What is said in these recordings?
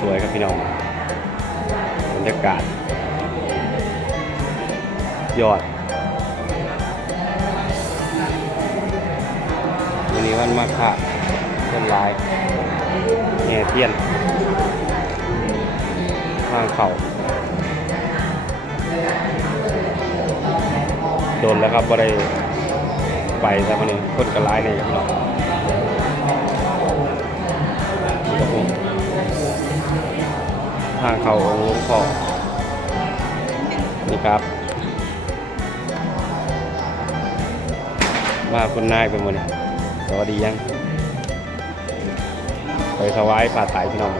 สวยครับพี่น้องบรรยากาศ ยอดวันนี้วันมาฆะเส้นลายแง่เทียนทางเขาโดนแล้วครับบ่ได้ไปแต่วันนี้คนกระไลายเนี่ยพี่น้องนี่ครับผม ทางเขาองค์หลวงพ่อนี่ครับ มาคุณนายเป็นหมดนี่สวัสดียัง ไปถวายป่าไตรพี่น้อง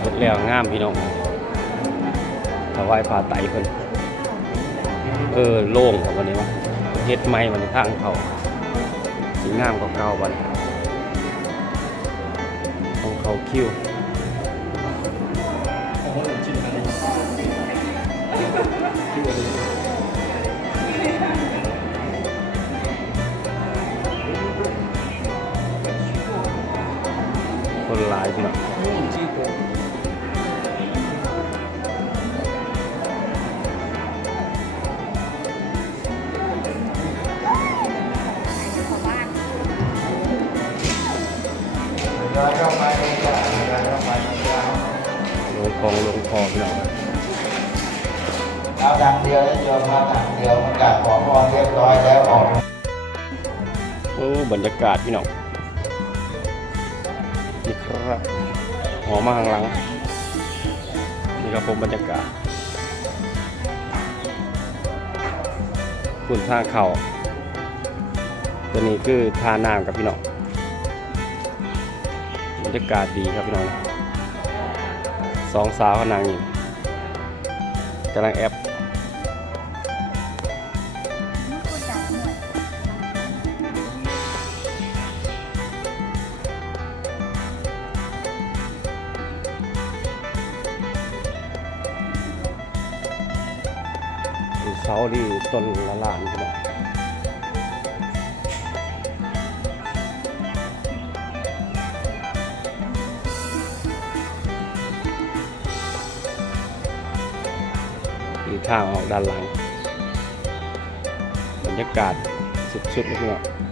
เฮ็ดแล้วงามพี่น้องถวายป่าไตรเพิ่น เออโล่งกว่าวันนี้วะเฮ็ดไม้มันทางเขาสีงามกว่าเก่าบันของเขาคิวคนหลายพี่น้อง มาดังเดียวมันกาบขอพรเรียบร้อยแล้วออกโอ้บรรยากาศพี่น้องนี่ครับหอมาข้างหลัง นี่ครับผมบรรยากาศคุณท่าเขาตัวนี้คือทาน้ำกับพี่น้องบรรยากาศดีครับพี่น้องสองสาวขนางอยู่กำลังแอป เสาดีต้นละลานพี่น้องอยู่ทางออกด้านหลัง บรรยากาศสุดๆเลยพี่น้อง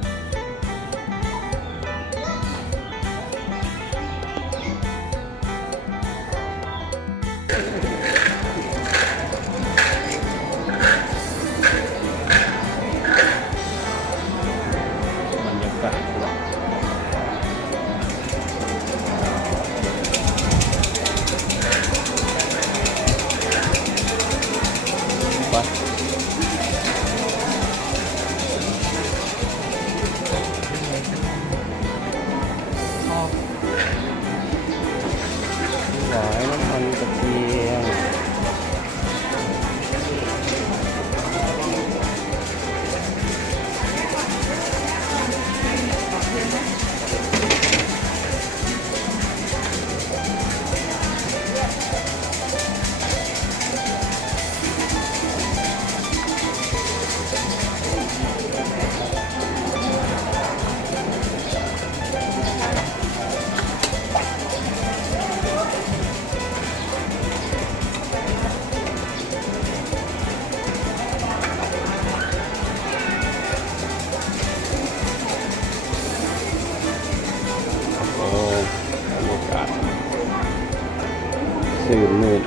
สื่นมืด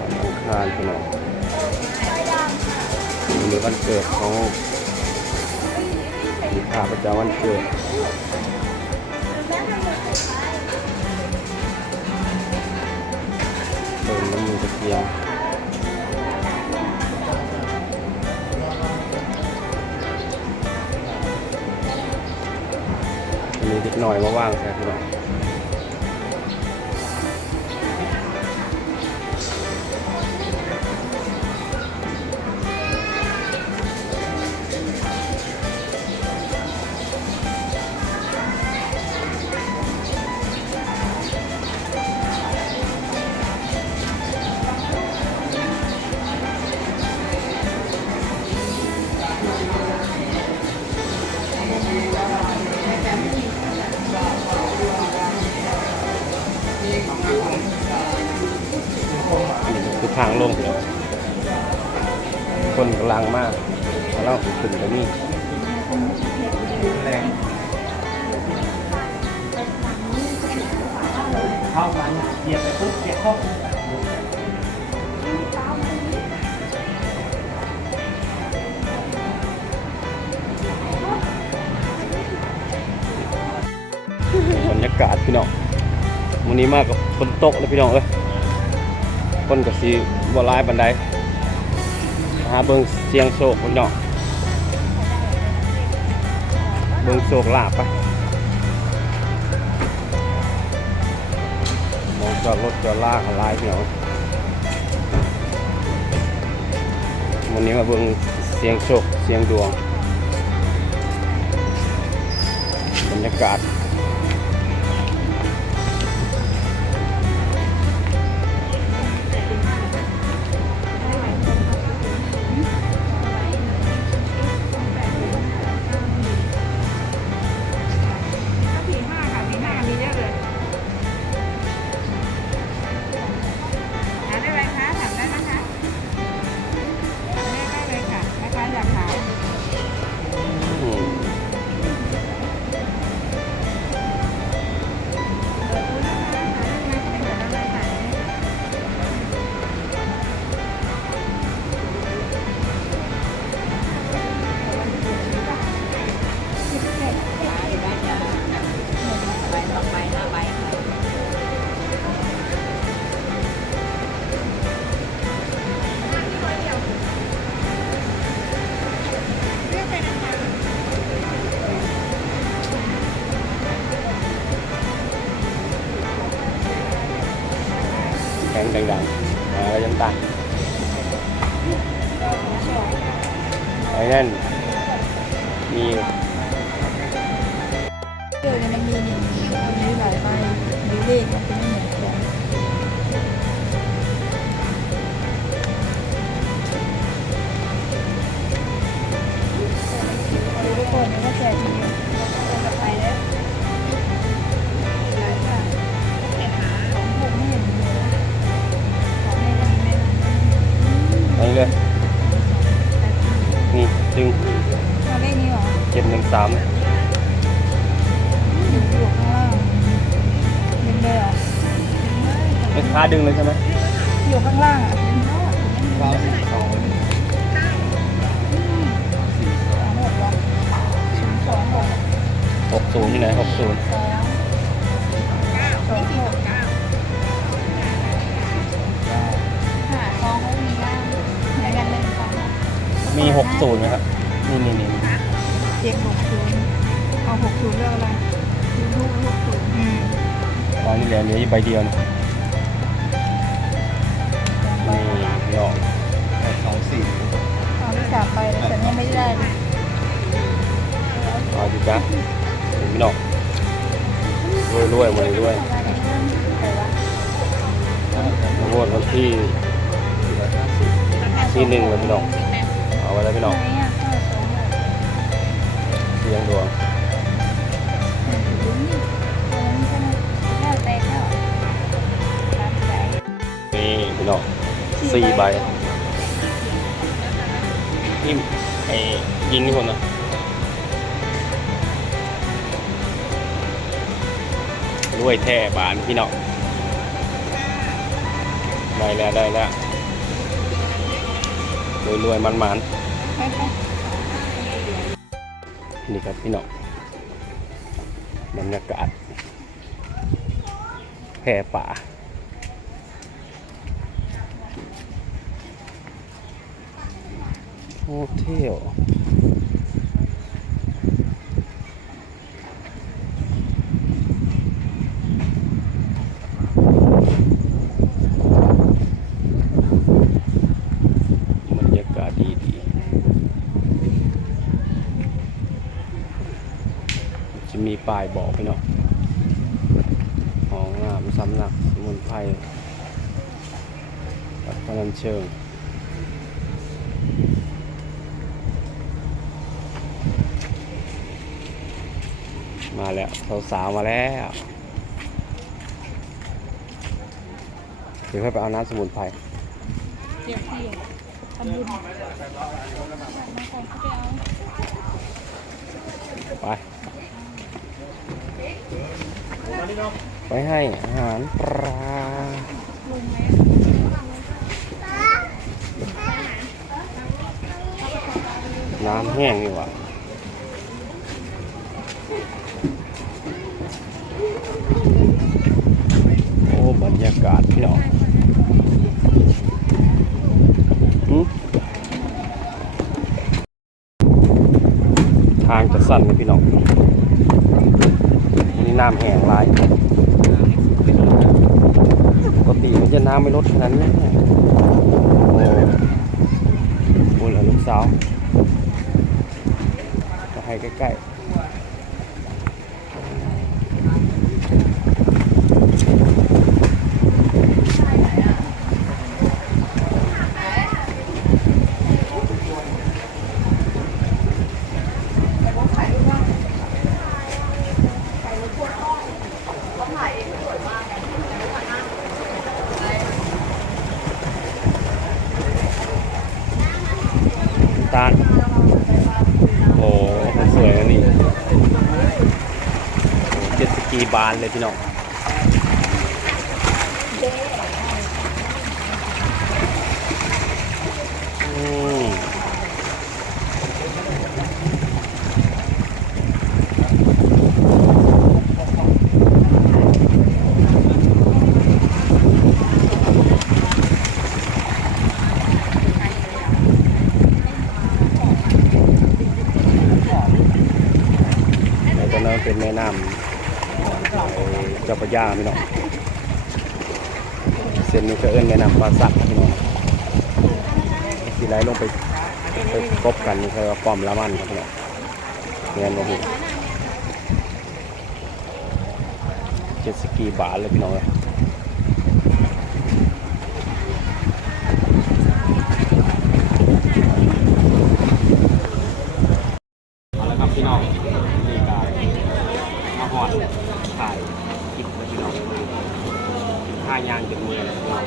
วันอังารพี่น้องวันนี้วันเกิดเของมีข้าพเจ้าวันเกิดเติมน้ำมือตะเกียง หน่อยมาว่างใช่พี่น้อง เข้ากันเหยียบไปปุ๊บเหยียบเข้าบรรยากาศพี่น้องวันนี้มากกับฝนโตกเลยพี่น้องเอ้ยคนกับสีบัวลายบันไดหาเบิงเสียงโศกพี่น้องเบิงโศกลาบไป จอดรถจอดลากอะไรพี่น้องวันนี้มาเบิงเสียงโศกเสียงดวง บรรยากาศ แข็งดังๆอะไรยังตายไอ้นั่นมีเดี๋ยวมันมีหนึ่งมันมีหลายใบมีเลขมันจะไม่เหมือนกัน ทุกคนนี่ก็แจกทีเดียวเดึงเลยใช่ไหมอยู่ข้างล่างอะเก้าสิบสองสองหกวะศูนย์สองหกหกศูนย์ที่ไหนหกศูนย์สองสองหกหาทองเขามีบ้างเหมือนกันเลยทองมีหกศูนย์ไหมครับนี่นี่นี่เจ็ดหกศูนย์เอาหกศูนย์เรื่องอะไรลูกหกศูนย์อืมร้านนี้เหลือเหลืออยู่ใบเดียวนะ หยอกสองสี่เอาที่สามไปแต่ฉันยังไม่ได้เลยเอาจิจ้ะถึงพี่น้องรวยรวยๆหมดเลยด้วยใครวะงวดวันที่ที่หนึ่งเลยพี่น้องเอาไว้แล้วพี่น้องไหนอะห้าสองหกเสียงดวงลุ้นนี่เอาอันนี้ใช่ไหมแล้วแต่ก็ตามใจนี่พี่น้อง สี่ใบนี่ไอ้ยิงนี่คนนะรวยแท้บานพี่น้องได้แล้วได้แล้วรวยรวยมันมันไปไปๆนี่ครับพี่น้องบรรยากาศแพร่ป่า โฮเทลบรรยากาศดีดีจะมีป้ายบอกพี่น้องของงามสำนักสมุนไพรวัดพนัญเชิง มาแล้วสาวๆมาแล้วเดี๋ยวค่อยไปเอาน้ำสมุนไพรเจ็ดที่ทำบุญไป ไปให้อาหารปลาน้ำแห้งนี่หว่าโอ้บรรยากาศพี่น้องทางจะสั้นนะพี่น้องนี่น้ำแห้งหลายปกติมันจะน้ำไม่ลดขนาดนี้โอ้โหเหลือลูกสาวจะให้ใกล้ๆตาลโอ้มันสวยนะนี่โอ้เจ็ตสกี บานเลยพี่น้องอืมแล้วตอนนั้นเป็นแม่น้ำไอ้ เจ้าพระยาพี่น้องเส้นนี้ก็เอิ้นแม่น้ำปลาสักพี่น้องสีไหลลงไปไปกบกันนี่คือว่าป้อมละมันครับพี่น้องเงี้ยมาหุเจ็ตสกีบาทเลยพี่น้องเลยเอาละครับพี่น้อง ก็มาหอดถ่ายคลิปแล้วพี่น้องท่ายางจนมือเลยพี่น้อง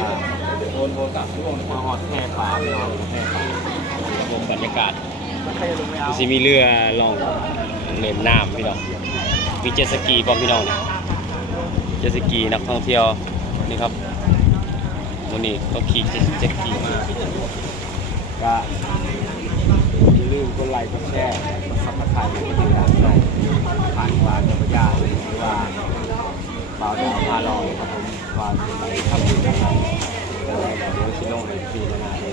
อ่าโอนโทรศัพท์ช่วงมาหอดแพร่ปลาพี่น้องแพร่ปลาชมบรรยากาศมันสิมีเรือลองเล่นน้ำพี่น้องมีเจ็ตสกีพร้อมพี่น้องเนี่ยเจ็ตสกีนักท่องเที่ยวนี่ครับวันนี้เขาขี่เจ็ตเจ็ตสกีมาก็อย่าลืมกดไลค์กดแชร์กดซับส ไครต์กดติดตามพี่น้องผ่านวานเจ้าพระยาหรือว่าบ่าวดาวพาลองครับผมวานเป็นไปทำบุญนะครับเดี๋ยวเดี๋ยวชิโน่ในปีหน้าใน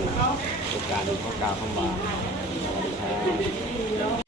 โอกาสนี้เขากล่าวคำว่าสวัสดีครับ